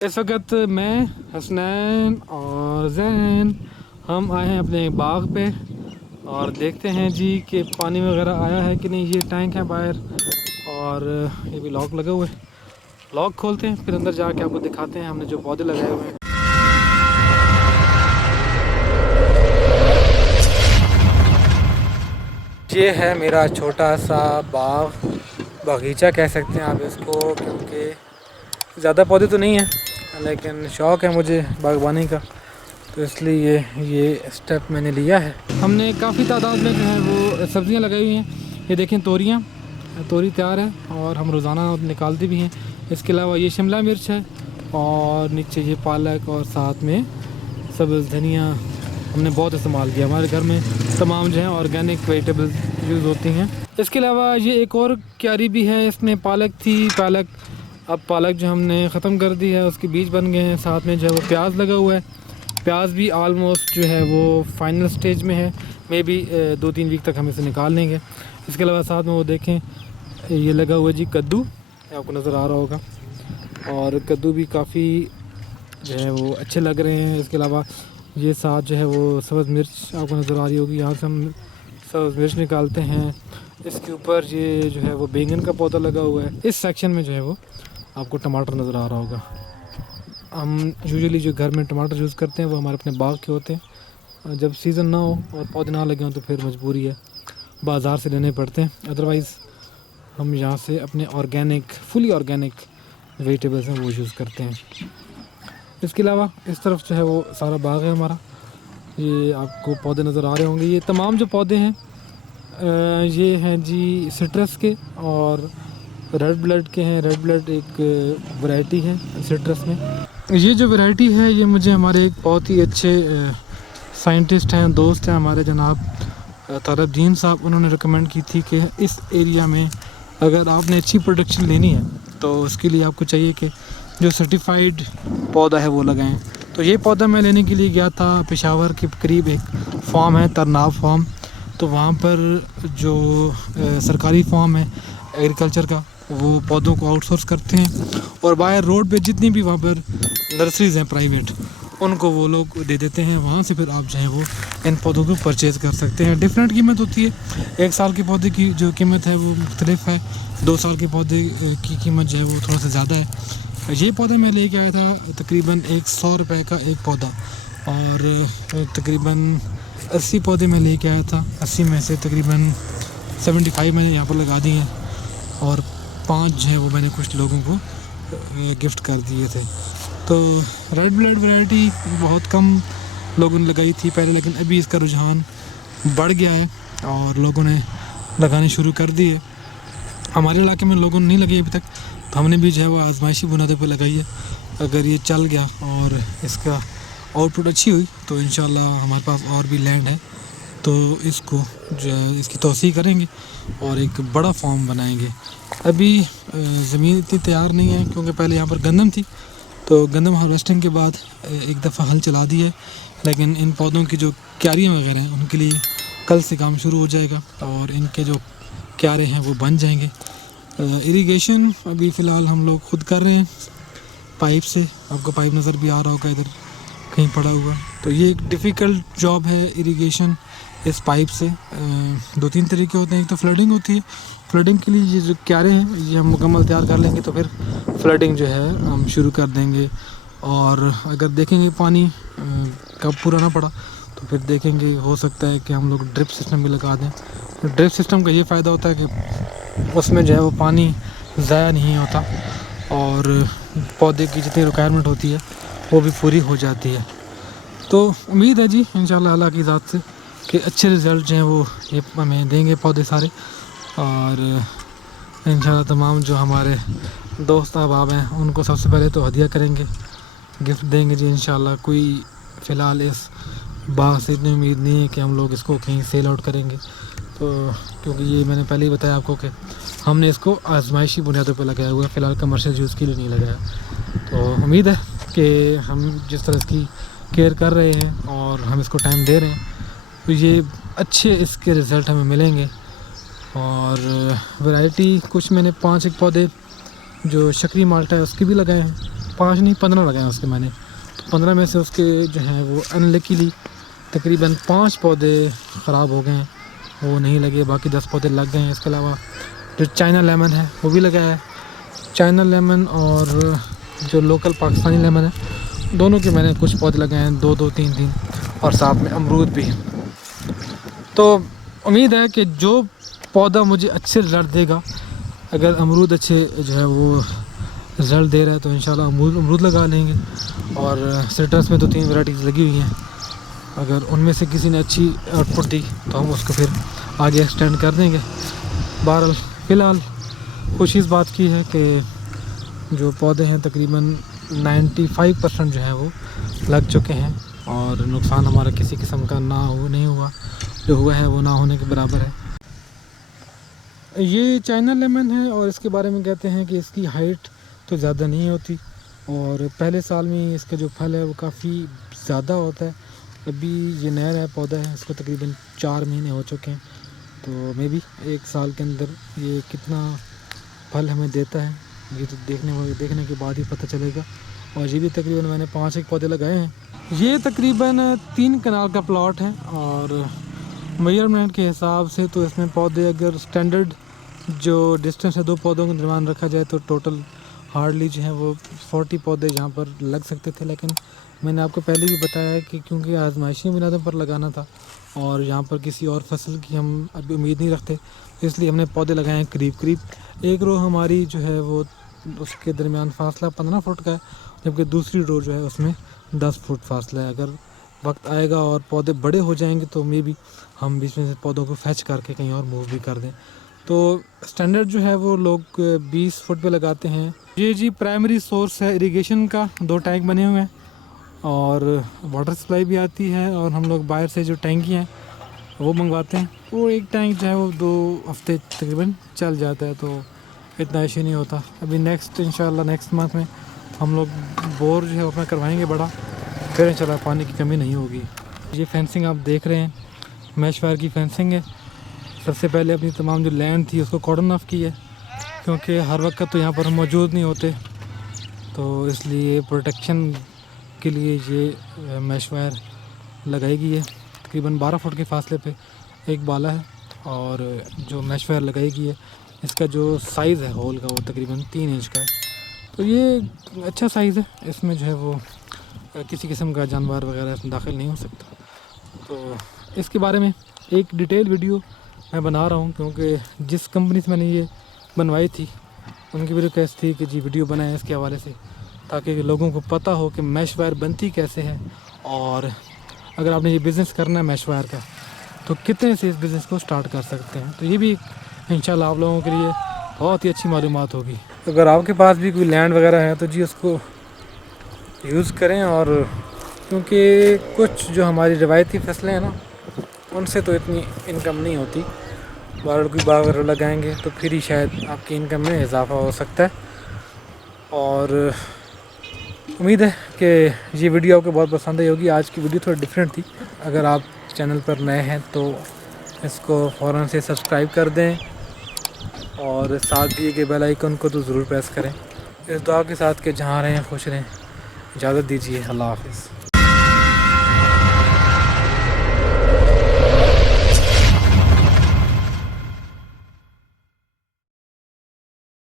इस वक्त मैं हसनैन और जैन हम आए हैं अपने बाग पे और देखते हैं जी कि पानी वगैरह आया है कि नहीं। ये टैंक है बाहर और ये भी लॉक लगे हुए। लॉक खोलते हैं फिर अंदर जाके आपको दिखाते हैं हमने जो पौधे लगाए हुए हैं। ये है मेरा छोटा सा बाग, बागीचा कह सकते हैं आप इसको, क्योंकि ज़्यादा पौधे तो नहीं हैं लेकिन शौक़ है मुझे बागबानी का, तो इसलिए ये स्टेप मैंने लिया है। हमने काफ़ी तादाद में जो है वो सब्ज़ियाँ लगाई हुई हैं। ये देखें तोरी तैयार है और हम रोज़ाना निकालते भी हैं। इसके अलावा ये शिमला मिर्च है और नीचे ये पालक और साथ में सब्ज़ धनिया हमने बहुत इस्तेमाल किया। हमारे घर में तमाम जो है ऑर्गेनिक वेजिटेबल्स यूज़ होती हैं। इसके अलावा ये एक और क्यारी भी है, इसमें पालक थी। अब पालक जो हमने ख़त्म कर दी है, उसके बीज बन गए हैं। साथ में जो है वो प्याज लगा हुआ है। प्याज भी आलमोस्ट जो है वो फाइनल स्टेज में है। मे बी 2-3 वीक तक हम इसे निकाल लेंगे। इसके अलावा साथ में वो देखें ये लगा हुआ है जी कद्दू, आपको नज़र आ रहा होगा, और कद्दू भी काफ़ी जो है वो अच्छे लग रहे हैं। इसके अलावा ये साथ जो है वो सब्ज़ मिर्च आपको नज़र आ रही होगी, यहाँ से हम सब्ज़ मिर्च निकालते हैं। इसके ऊपर ये जो है वो बैंगन का पौधा लगा हुआ है। इस सेक्शन में जो है वो आपको टमाटर नज़र आ रहा होगा। हम यूजुअली जो घर में टमाटर यूज़ करते हैं वो हमारे अपने बाग के होते हैं। जब सीज़न ना हो और पौधे ना लगे हों तो फिर मजबूरी है, बाज़ार से लेने पड़ते हैं। अदरवाइज़ हम यहाँ से अपने फुली ऑर्गेनिक वेजिटेबल्स हैं वो यूज़ करते हैं। इसके अलावा इस तरफ जो है वो सारा बाग है हमारा। ये आपको पौधे नज़र आ रहे होंगे। ये तमाम जो पौधे हैं ये हैं जी सिट्रस के और रेड ब्लड के हैं। रेड ब्लड एक वैरायटी है सिट्रस में। ये जो वैरायटी है ये मुझे हमारे एक बहुत ही अच्छे साइंटिस्ट हैं, दोस्त हैं हमारे, जनाब तारबदीन साहब, उन्होंने रिकमेंड की थी कि इस एरिया में अगर आपने अच्छी प्रोडक्शन लेनी है तो उसके लिए आपको चाहिए कि जो सर्टिफाइड पौधा है वो लगाएं। तो ये पौधा मैं लेने के लिए गया था पेशावर के करीब, एक फार्म है तरनाब फार्म। तो वहाँ पर जो सरकारी फार्म है एग्रीकल्चर का, वो पौधों को आउटसोर्स करते हैं और बाहर रोड पे जितनी भी वहाँ पर नर्सरीज़ हैं प्राइवेट, उनको वो लोग दे देते हैं। वहाँ से फिर आप जो है वो इन पौधों को परचेज़ कर सकते हैं। डिफरेंट कीमत होती है। 1 साल के पौधे की जो कीमत है वो मुख्तलिफ है, 2 साल के पौधे की कीमत जो है वो थोड़ा सा ज़्यादा है। ये पौधा मैं लेके आया था तकरीबन 100 रुपये का एक पौधा, और तकरीबन 80 पौधे मैं लेके आया था। 80 में से तकरीबन 75 मैंने यहाँ पर लगा दिए हैं और 5 जो है वो मैंने कुछ लोगों को गिफ्ट कर दिए थे। तो रेड ब्लड वैरायटी बहुत कम लोगों ने लगाई थी पहले, लेकिन अभी इसका रुझान बढ़ गया है और लोगों ने लगाने शुरू कर दिए। हमारे इलाके में लोगों ने नहीं लगी अभी तक, तो हमने भी जो है वो आजमाइशी बुनियादों पर लगाई है। अगर ये चल गया और इसका आउटपुट अच्छी हुई तो इंशाल्लाह हमारे पास और भी लैंड है, तो इसको जो है इसकी तौसीह करेंगे और एक बड़ा फार्म बनाएंगे। अभी ज़मीन इतनी तैयार नहीं है क्योंकि पहले यहाँ पर गंदम थी, तो गंदम हार्वेस्टिंग के बाद एक दफ़ा हल चला दी है, लेकिन इन पौधों की जो क्यारियाँ वगैरह हैं उनके लिए कल से काम शुरू हो जाएगा और इनके जो क्यारे हैं वो बन जाएंगे। इरिगेशन अभी फ़िलहाल हम लोग खुद कर रहे हैं पाइप से। आपको पाइप नज़र भी आ रहा होगा इधर कहीं पड़ा हुआ। तो ये एक डिफ़िकल्ट जॉब है इरिगेशन इस पाइप से। 2-3 तरीके होते हैं। एक तो फ्लडिंग होती है, फ्लडिंग के लिए ये जो क्यारे हैं ये हम मुकम्मल तैयार कर लेंगे तो फिर फ्लडिंग जो है हम शुरू कर देंगे। और अगर देखेंगे पानी कब पूरा ना पड़ा तो फिर देखेंगे, हो सकता है कि हम लोग ड्रिप सिस्टम भी लगा दें। तो ड्रिप सिस्टम का ये फ़ायदा होता है कि उसमें जो है वो पानी ज़ाया नहीं होता और पौधे की जितनी रिक्वायरमेंट होती है वो भी पूरी हो जाती है। तो उम्मीद है जी इंशाल्लाह अल्लाह की ज़ात से कि अच्छे रिज़ल्ट जो हैं वो ये हमें देंगे पौधे सारे, और इंशाल्लाह तमाम जो हमारे दोस्त अहबाब हैं उनको सबसे पहले तो हदिया करेंगे, गिफ्ट देंगे जी इंशाल्लाह। कोई फ़िलहाल इस बाग से इतनी उम्मीद नहीं है कि हम लोग इसको कहीं सेल आउट करेंगे, तो क्योंकि ये मैंने पहले ही बताया आपको कि हमने इसको आजमाइशी बुनियादों पर लगाया हुआ है, फ़िलहाल कमर्शियल यूज़ के लिए नहीं लगाया। तो उम्मीद है कि हम जिस तरह की केयर कर रहे हैं और हम इसको टाइम दे रहे हैं तो ये अच्छे इसके रिज़ल्ट हमें मिलेंगे। और वैरायटी कुछ मैंने 5 एक पौधे जो शकरी माल्टा है उसके भी लगाए हैं, 5 नहीं 15 लगाए उसके मैंने। तो 15 में से उसके जो हैं वो अनलकीली तकरीबन 5 पौधे ख़राब हो गए हैं, वो नहीं लगे, बाकी 10 पौधे लग गए हैं। इसके अलावा जो चाइना लेमन है वो भी लगाया है। चाइना लेमन और जो लोकल पाकिस्तानी लेमन है, दोनों के मैंने कुछ पौधे लगाए हैं, 2-2 3-3, और साथ में अमरूद भी। तो उम्मीद है कि जो पौधा मुझे अच्छे रिजल्ट देगा, अगर अमरूद अच्छे जो है वो रिज़ल्ट दे रहा है तो इंशाल्लाह अमरूद लगा लेंगे। और सिट्रस में तो 3 वैराइटीज़ लगी हुई हैं, अगर उनमें से किसी ने अच्छी आउटपुट दी तो हम उसको फिर आगे एक्सटेंड कर देंगे। बहरहाल फ़िलहाल खुशी इस बात की है कि जो पौधे हैं तकरीबन 95% जो है वो लग चुके हैं, और नुकसान हमारा किसी किस्म का नहीं हुआ, जो हुआ है वो ना होने के बराबर है। ये चाइना लेमन है और इसके बारे में कहते हैं कि इसकी हाइट तो ज़्यादा नहीं होती, और पहले साल में इसका जो फल है वो काफ़ी ज़्यादा होता है। अभी ये नया पौधा है, इसको तकरीबन 4 महीने हो चुके हैं, तो मे भी 1 साल के अंदर ये कितना फल हमें देता है ये तो देखने के बाद ही पता चलेगा। और ये भी तकरीबन मैंने 5-1 पौधे लगाए हैं। ये तकरीबन 3 कनाल का प्लॉट है, और मेजरमेंट के हिसाब से तो इसमें पौधे, अगर स्टैंडर्ड जो डिस्टेंस है 2 पौधों का निर्माण रखा जाए तो टोटल हार्डली जो है वो 40 पौधे यहाँ पर लग सकते थे। लेकिन मैंने आपको पहले भी बताया है कि क्योंकि आजमाइशी बुनियादों पर लगाना था और यहाँ पर किसी और फसल की हम अभी उम्मीद नहीं रखते, इसलिए हमने पौधे लगाए हैं करीब एक रो हमारी जो है वो उसके दरमियान फासला 15 फुट का है, जबकि दूसरी रो जो है उसमें 10 फुट फासला है। अगर वक्त आएगा और पौधे बड़े हो जाएंगे तो मे भी हम बीच में से पौधों को फैच करके कहीं और मूव भी कर दें। तो स्टैंडर्ड जो है वो लोग 20 फुट पे लगाते हैं। ये जी प्राइमरी सोर्स है इरिगेशन का, 2 टैंक बने हुए हैं और वाटर सप्लाई भी आती है, और हम लोग बाहर से जो टैंकी हैं वो मंगवाते हैं। वो एक टैंक जो है वो 2 हफ्ते तकरीबन चल जाता है, तो इतना इशू नहीं होता। अभी इंशाल्लाह नेक्स्ट मंथ में हम लोग बोर जो है अपना करवाएंगे बड़ा, फिर इंशाल्लाह पानी की कमी नहीं होगी। ये फेंसिंग आप देख रहे हैं मैश वायर की फेंसिंग है। सबसे पहले अपनी तमाम जो लैंड थी उसको कॉर्डन ऑफ की है, क्योंकि हर वक्त तो यहाँ पर हम मौजूद नहीं होते, तो इसलिए प्रोटेक्शन के लिए ये मैश वायर लगाई गई है। तकरीबन 12 फुट के फासले पे एक बाला है, और जो मैश वायर लगाई गई है इसका जो साइज़ है होल का वो तकरीबन 3 इंच का है। तो ये अच्छा साइज़ है, इसमें जो है वो किसी किस्म का जानवर वगैरह इसमें दाखिल नहीं हो सकता। तो इसके बारे में एक डिटेल वीडियो मैं बना रहा हूँ, क्योंकि जिस कंपनी से मैंने ये बनवाई थी उनकी भी रिक्वेस्ट थी कि जी वीडियो बनाएं इसके हवाले से, ताकि लोगों को पता हो कि मैश वायर बनती कैसे है, और अगर आपने ये बिज़नेस करना है मैश वायर का तो कितने से इस बिज़नेस को स्टार्ट कर सकते हैं। तो ये भी इंशाल्लाह आप लोगों के लिए बहुत ही अच्छी मालूमात होगी। अगर आपके पास भी कोई लैंड वगैरह है तो जी उसको यूज़ करें, और क्योंकि कुछ जो हमारी रिवायती फसलें हैं ना उनसे तो इतनी इनकम नहीं होती, बाहर कोई बाग वगैरह लगाएंगे तो फिर ही शायद आपकी इनकम में इजाफा हो सकता है। और उम्मीद है कि ये वीडियो आपको बहुत पसंद आई होगी। आज की वीडियो थोड़ी डिफरेंट थी। अगर आप चैनल पर नए हैं तो इसको फ़ौरन से सब्सक्राइब कर दें, और साथ दिए गए बेल आइकन को तो ज़रूर प्रेस करें। इस दुआ के साथ कि जहाँ रहें खुश रहें। इजाज़त दीजिए, अल्लाह हाफ़िज़।